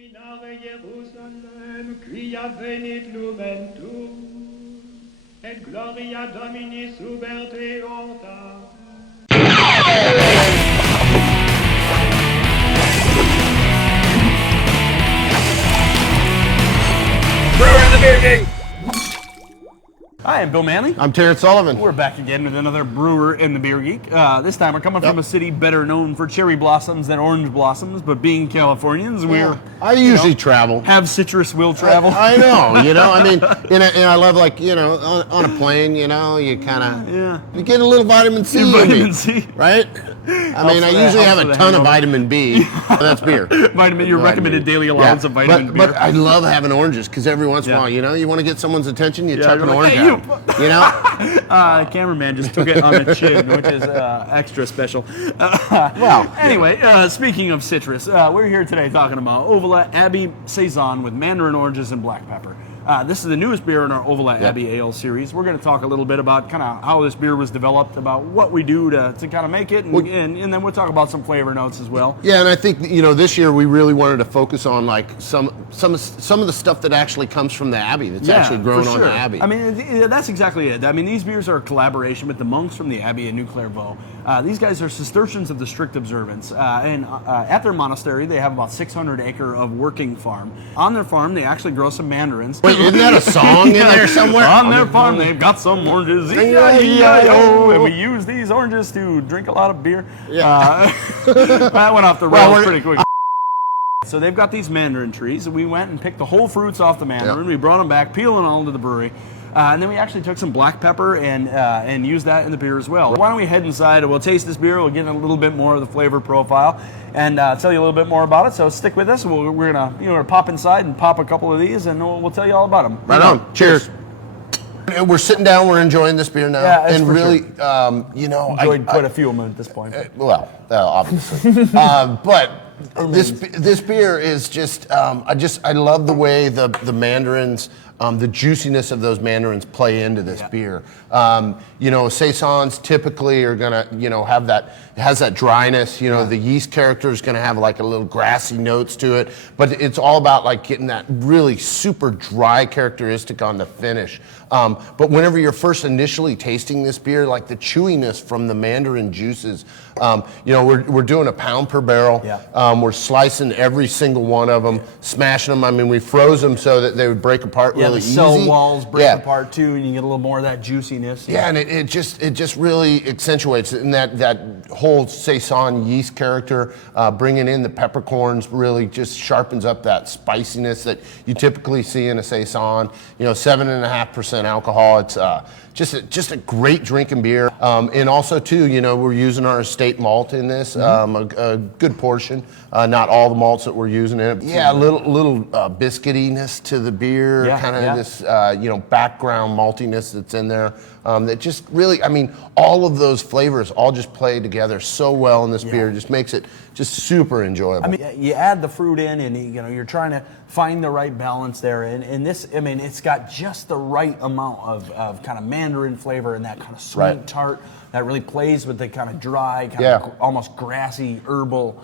Luminare Jerusalem, quia venit lumen tuum, et gloria Domini super te orta. Brewer in the Beer Geek. Hi, I'm Bill Manley. I'm Terence Sullivan. We're back again with another Brewer in the Beer Geek. This time we're coming from a city better known for cherry blossoms than orange blossoms, but being Californians, I usually travel. Have citrus will travel. I know, I mean, and I love, like, on a plane, you kind of, you get a little vitamin C. Vitamin C. Right? I mean, I usually have a ton of vitamin B. That's beer. Your recommended daily allowance of vitamin B. But I love having oranges because every once in a while, you want to get someone's attention, you chuck an orange out. Cameraman just took it on the chin, which is extra special. Anyway, speaking of citrus, we're here today talking about Ovila Abbey Saison with Mandarin Oranges and Black Pepper. This is the newest beer in our Ovila Abbey Ale series. We're going to talk a little bit about kind of how this beer was developed, about what we do to kind of make it, and then we'll talk about some flavor notes as well. Yeah, and I think this year we really wanted to focus on like some of the stuff that actually comes from the Abbey, that's actually grown on the Abbey. I mean, that's exactly it. I mean, these beers are a collaboration with the monks from the Abbey in New Clairvaux. These guys are Cistercians of the strict observance, and at their monastery they have about 600 acre of working farm. On their farm they actually grow some mandarins. Wait, isn't that a song in there somewhere? On their farm they've got some oranges, E-I-E-I-O, and we use these oranges to drink a lot of beer. Yeah. That went off the rails pretty quick. So they've got these mandarin trees, and we went and picked the whole fruits off the mandarin. We brought them back, peeling all to the brewery. And then we actually took some black pepper and used that in the beer as well. Why don't we head inside and we'll taste this beer, we'll get a little bit more of the flavor profile, and tell you a little bit more about it. So stick with us. We're gonna pop inside and pop a couple of these, and we'll tell you all about them. Right on. Cheers. We're sitting down, we're enjoying this beer now. Yeah, and really, enjoyed quite a few of them at this point. Obviously. But this beer is just, I love the way the mandarins, the juiciness of those mandarins play into this beer. Saisons typically are gonna, have that, has that dryness. The yeast character is gonna have like a little grassy notes to it, but it's all about like getting that really super dry characteristic on the finish. But whenever you're first initially tasting this beer, like the chewiness from the mandarin juices, we're doing a pound per barrel. We're slicing every single one of them, smashing them. I mean, we froze them so that they would break apart really easy. The cell walls break apart too, and you get a little more of that juiciness. Yeah, and it just really accentuates it. And that whole Saison yeast character, bringing in the peppercorns really just sharpens up that spiciness that you typically see in a Saison. 7.5% alcohol. It's just a great drinking beer. And also too, we're using our estate malt in this, a good portion. Not all the malts that we're using in it. Yeah, a little biscuitiness to the beer, kind of this background maltiness that's in there. That just really, I mean, all of those flavors all just play together so well in this beer. It just makes it just super enjoyable. I mean, you add the fruit in, and you're trying to find the right balance there. And this, I mean, it's got just the right amount of kind of mandarin flavor and that kind of sweet tart that really plays with the kind of dry, kind of almost grassy, herbal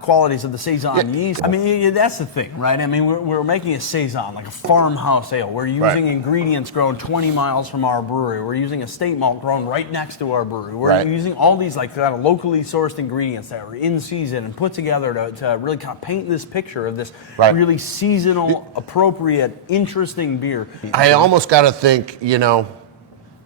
qualities of the Saison yeast. I mean, that's the thing, right? I mean, we're making a Saison, like a farmhouse ale. We're using ingredients grown 20 miles from our brewery. We're using estate malt grown right next to our brewery. We're using all these like kind of locally sourced ingredients that are in season and put together to really kind of paint this picture of this really seasonal, appropriate, interesting beer. I almost got to think,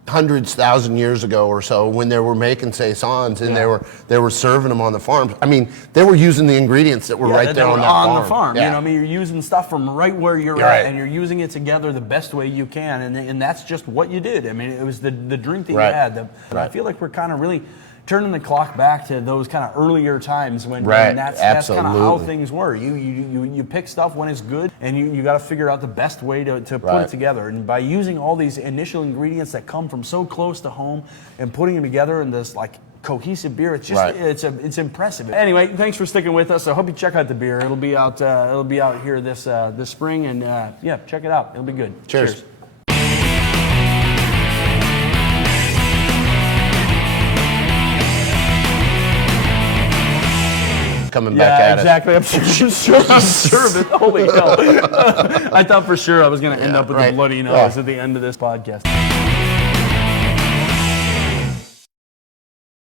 hundreds, thousand years ago or so, when they were making Saisons and they were serving them on the farms. I mean, they were using the ingredients that were right there on that farm. Yeah. I mean, you're using stuff from right where you're at, and you're using it together the best way you can, and that's just what you did. I mean, it was the drink that you had. I feel like we're kind of really turning the clock back to those kind of earlier times when that's kind of how things were. You pick stuff when it's good, and you got to figure out the best way to put it together. And by using all these initial ingredients that come from so close to home and putting them together in this like cohesive beer, it's just it's impressive. Anyway, thanks for sticking with us. I hope you check out the beer. It'll be out here this spring, and check it out. It'll be good. Cheers. coming back at exactly. I'm service. Holy hell. I thought for sure I was going to end up with a bloody nose at the end of this podcast.